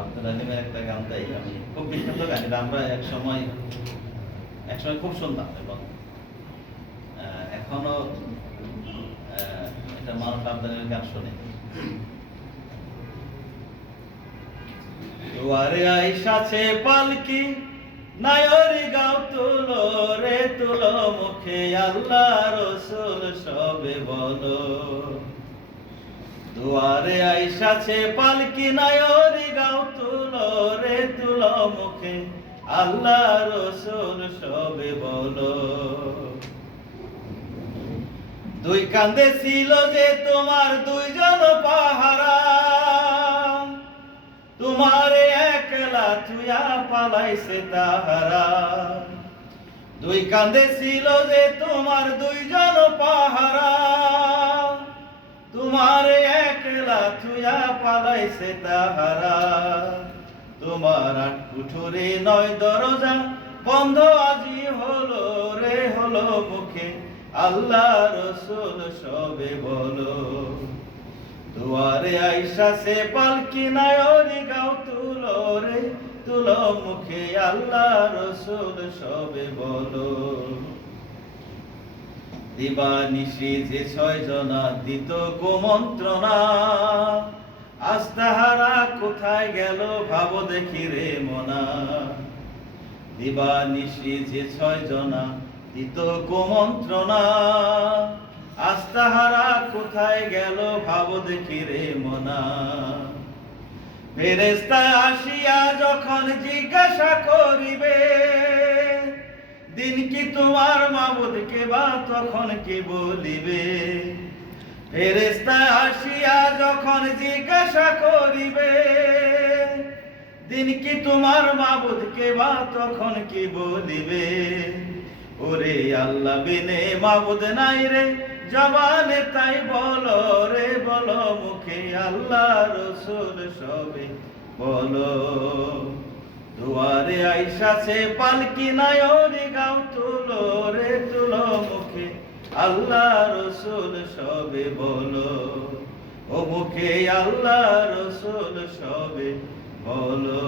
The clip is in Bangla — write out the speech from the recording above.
আব্দুল আলিমের একটা গান তাই আমি খুব বিখ্যাত গান, এটা আমরা এক সময় খুব শুনতাম এবং এখনো এটা মানুষ আব্দুল আলিমের গান শোনে। দুয়ারে আইসাছে পালকি নায়রি গাও তুলো রে তুলো, মুখে আল্লাহ রসুল সবে বলো। দুয়ারে আইসাছে পালকি নায়রি গাও তুলো রে তুলো, মুখে আল্লাহ রসুল সবে বলো। দুই কান্দে ছিল যে তোমার দুইজন পাহারা, তোমারে একলা তুইয়া পালাইছে তাহারা। দুই কান্দে ছিল যে তোমার দুইজন পাহারা, তোমারে একলা তুইয়া পালাইছে তাহারা। তোমার আট কুঠুরি নয় দরজা বন্ধ আজি হলো রে হলো, মুখে আল্লাহ রসুল সবে বলো। দুয়ারে আইসাছে পালকি নায়রি গাও তুলো রে তুলো, মুখে আল্লাহ রসুল সবে বলো। দিবানিশি যে 6 জনা দিত কুমন্ত্রণা, আজ তাহারা কোথায় গেল ভাবো দেখি রে মনা। দিবানিশি যে 6 জনা দিত কুমন্ত্রণা, আজ তাহারা কোথায় গেল ভাবো দেখি রে মনা। ফেরেশতা আসিয়া যখন জিজ্ঞাসা করিবে, দিন কি তোমার মাবুদকে বা তখন কি বলিবে। ফেরেশতা আসিয়া যখন জিজ্ঞাসা করিবে, দিন কি তোমার মাবুদকে বা তখন কি বলিবে। ওরে আল্লাহ বিনে মাবুদ নাই রে, জবানে তাই বলো রে বলো, মুখে আল্লাহ রসুল সবে বলো। দুয়ারে আইসাছে পালকি নায়রি গাও তুলো রে তুলো, মুখে আল্লাহ রসুল সবে বলো। ও মুখে আল্লাহ রসুল সবে বলো।